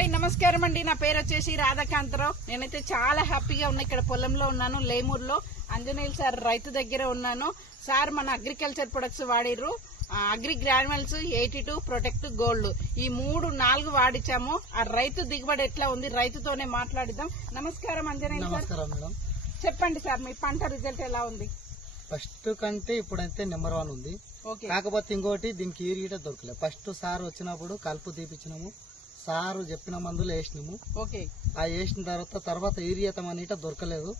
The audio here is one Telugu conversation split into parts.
హాయ్ నమస్కారం అండి. నా పేరు వచ్చేసి రాధాకాంతరావు. నేనైతే చాలా హ్యాపీగా ఉన్నా. ఇక్కడ పొలంలో ఉన్నాను, లేమూరులో. ఆంజనేయులు సార్ రైతు దగ్గర ఉన్నాను. సార్ మన అగ్రికల్చర్ ప్రొడక్ట్స్ వాడిర్రు. అగ్రి గ్రాన్యువల్స్ 82 ప్రొటెక్ట్ గోల్డ్ ఈ 3-4 వాడిచాము. ఆ రైతు దిగుబడి ఎట్లా ఉంది రైతుతోనే మాట్లాడిద్దాం. నమస్కారం ఆంజనేయులు సార్. చెప్పండి సార్, మీ పంట రిజల్ట్ ఎలా ఉంది? ఫస్ట్ కంటే ఇప్పుడైతే నెంబర్ 1 ఉంది. కాకపోతే ఇంకోటి దీనికి ఈరీట దొరకలేదు. ఫస్ట్ సార్ వచ్చినప్పుడు కలుపు తీపిచ్చినాము, సారు చెప్పిన మందులు వేసినాము. ఆ వేసిన తర్వాత ఈరియతం అనీట దొరకలేదు.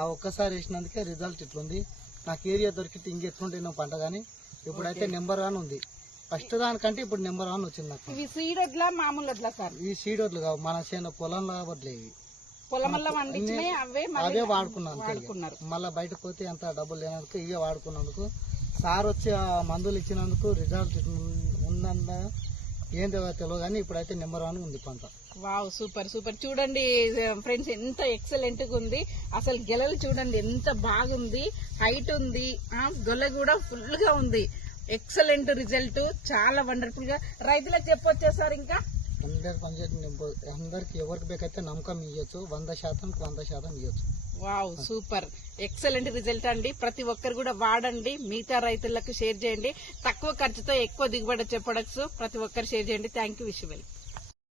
ఆ ఒక్కసారి వేసినందుకే రిజల్ట్ ఇట్లుంది. నాకు ఏరియా దొరికితే ఇంకెట్లుంటే పంట గానీ ఇప్పుడైతే నెంబర్ 1 ఉంది. ఫస్ట్ దానికంటే ఇప్పుడు నెంబర్ 1 వచ్చింది నాకు. ఇవి సీడ్ వడ్లా మామూలు వడ్లా సార్? ఈ సీడ్ వడ్లు కావు, మన చేను పొలంలో వడ్లే. అవే వాడుకున్నాను. మళ్ళీ బయటకు పోతే అంత డబ్బులు లేనందుకు ఇవే వాడుకున్నందుకు, సార్ వచ్చి ఆ మందులు ఇచ్చినందుకు రిజల్ట్ ఉందన్న ఏందో తెలియదు కానీ ఇప్పుడైతే నెంబర్ 1 ఉంది పంట. Wow, super super. చూడండి ఫ్రెండ్స్, ఎంత ఎక్సలెంట్ గా ఉంది. అసలు గెలలు చూడండి ఎంత బాగుంది, హైట్ ఉంది, గొల్ల కూడా ఫుల్ గా ఉంది. ఎక్సలెంట్ రిజల్ట్, చాలా వండర్ఫుల్ గా రైతులకు చెప్పొచ్చా సార్? ఇంకా 100% అందరికి ఎవరికి బేకైతే నమ్మకం ఇవ్వచ్చు. 100% ఇవ్వచ్చు. వావ్, సూపర్ ఎక్సలెంట్ రిజల్ట్ అండి. ప్రతి ఒక్కరు కూడా వాడండి, మిగతా రైతులకు షేర్ చేయండి. తక్కువ ఖర్చుతో ఎక్కువ దిగుబడి వచ్చే ప్రొడక్ట్స్ ప్రతి ఒక్కరు షేర్ చేయండి. Thank you. Wish you well.